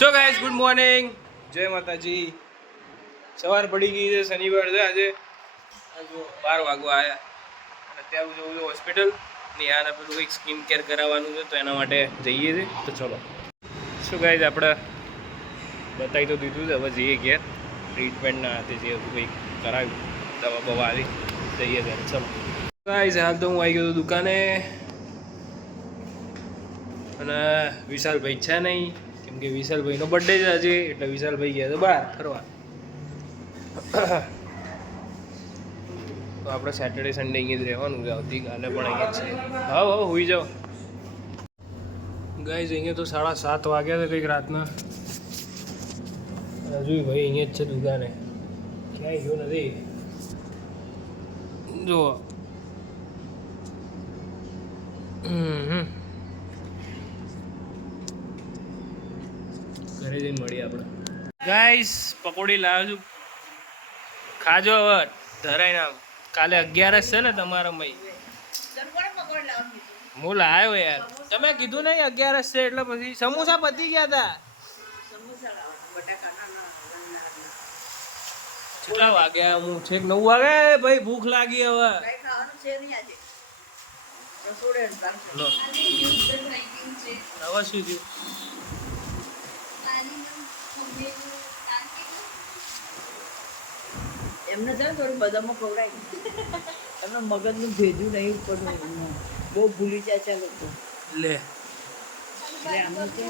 So guys good morning, જય માતાજી. સવાર પડી ગઈ છે, શનિવાર છે આજે. 12 વાગવા આવ્યા અને અત્યારે જવું છે હોસ્પિટલ ને યાર પેલું કંઈક સ્કિન કેર કરાવવાનું છે તો એના માટે જઈએ છીએ. તો ચલો. શું ગાઈઝ આપણે બતાવી તો દીધું છે, હવે જઈએ ઘેર. ટ્રીટમેન્ટના હાથે જે હતું કંઈક કરાવ્યું, દવા બવા આવી, જઈએ ઘરે. ચલો ગાઈઝ, હાલ તો હું આવી ગયો હતો દુકાને અને વિશાલભાઈ છે નહીં, કેમ કે વિશાલભાઈનો બર્થડે છે આજે, એટલે વિશાલભાઈ ગયા તો બહાર ફરવા. તો આપણે સેટરડે સન્ડે અહીંયા જ રહેવાનું છે, આવતીકાલે પણ અહીંયા જ છે. હા હોઈ જાઓ ગાઈઝ. અહીંયા તો 7:30 વાગ્યા છે કંઈક રાતના. હજુ ભાઈ અહીંયા જ છે દુકાને, ક્યાંય ગયો નથી. જુઓ ઘરે જઈને મળીએ આપણે. ગાઈસ પકોડી લાવ્યો છું, ખાજો હવે, ધરાઈ ના. કાલે 11 છે ને તમારા મય. હું લાવ્યો યાર, તમે કીધું નહીં 11 છે એટલે પછી સમોસા પતી ગયા હતા. કેટલા વાગ્યા? હું છેક 9 વાગે. ભાઈ ભૂખ લાગી હવે. હવે શું થયું? એમને છે ને થોડું બદામો ખવડાવી એમને મગજનું ભેજું નહીં ઉપરનું, બહુ ભૂલી જાય છે લોકો. લે એટલે આમને છે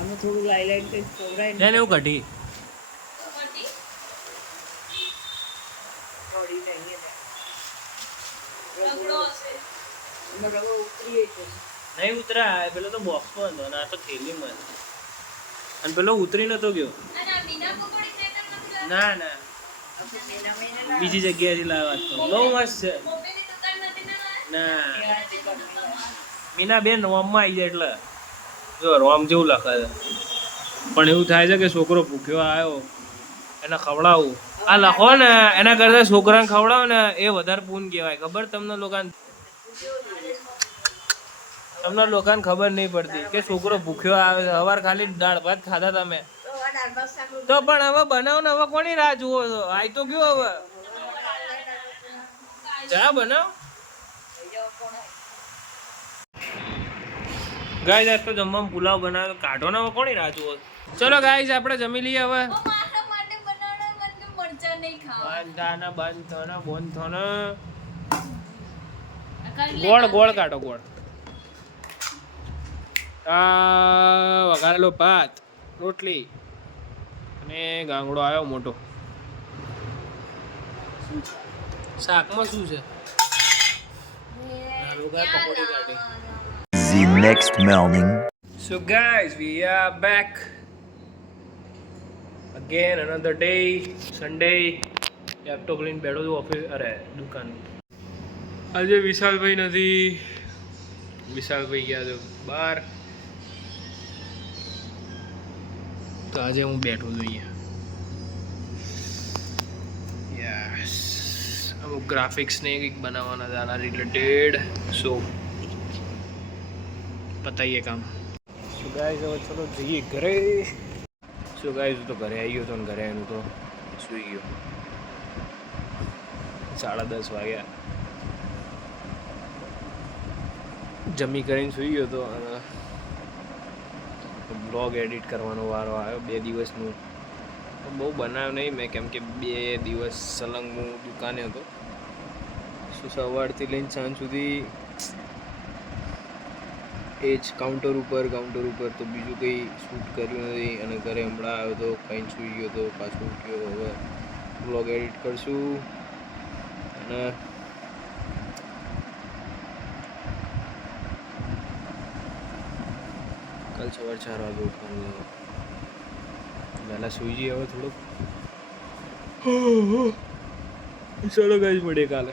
અમે થોડું લાઈ કંઈક ખવડાવી એને એવું કઢી રગડો ઉતરીએ છે. નહીં ઉતરા, પેલો તો બોક્સમાં હતો અને આ તો થેલીમાં. અને પેલો ઉતરી નતો ગયો. ના ના, બીજી જગ્યાએથી લાવ્યા તો બહુ મસ્ત છે. ના મીના બેન રોમમાં આવી જાય એટલે જો રોમ જેવું લખે છે, પણ એવું થાય છે કે છોકરો ભૂખ્યો આવ્યો એને ખવડાવું. આ લખો ને એના કરતા છોકરાને ખવડાવો ને એ વધારે પૂન કહેવાય. ખબર તમને લોકોને? તમને લોકોને ખબર નહીં પડતી કે છોકરો ભૂખ્યો આવે છે. સવાર ખાલી દાળ ભાત ખાધા તમે તો, પણ હવે બનાવો ને. હવે કોની રાહ જુઓ છો? આઈ તો ગયો હવે. ચા બનાવ ગાઈઝ. આજ તો જમવામાં પુલાવ બનાવ્યો, કાઢો ને. હવે કોની રાહ જુઓ? ચલો ગાઈઝ આપણે જમી લઈએ હવે. ગોળ ગોળ કાઢો, ગોળ. વઘારેલો ભાત, રોટલી અને ગાંગડો આવ્યો મોટો. શાકમાં શું છે? પકોડી કાઢી. The next morning. So guys, we are back again, another day, Sunday. Laptop લઈને બેઠો છું ઓફિસ, અરે દુકાન. આજે વિશાલભાઈ નથી, વિશાલભાઈ ગયા છે બહાર, તો આજે હું બેઠો છું અહીંયા. યસ, અમુક ગ્રાફિક્સને કંઈક બનાવવાના હતા આના રિલેટેડ. સો પતાઈએ કામ. શું ગાઈઝ હવે ચલો જઈએ ઘરે. શું ગાઈઝ તો ઘરે આવી ગયો હતો ને ઘરે એનું તો સૂઈ ગયો. 10:30 વાગ્યા. જમી કરીને સૂઈ ગયો હતો અને બ્લોગ એડિટ કરવાનો વારો આવ્યો. 2 દિવસનું બહુ બનાવ્યો નહીં મેં, કેમ કે 2 દિવસ સલંગ હું દુકાને હતો. શું સવારથી લઈને સાંજ સુધી એ જ કાઉન્ટર ઉપર તો બીજું કંઈ શૂટ કર્યું નથી. અને ઘરે હમણાં આવ્યો તો ખાઈને સૂઈ ગયો તો, પાછો ઉઠ્યો. હવે બ્લોગ એડિટ કરશું અને કાલ સવાર 4 વાગે ઉઠવાનું. વહેલા સૂઈ જઈએ હવે થોડુંક. ચલો ગાઈઝ મળીએ કાલે.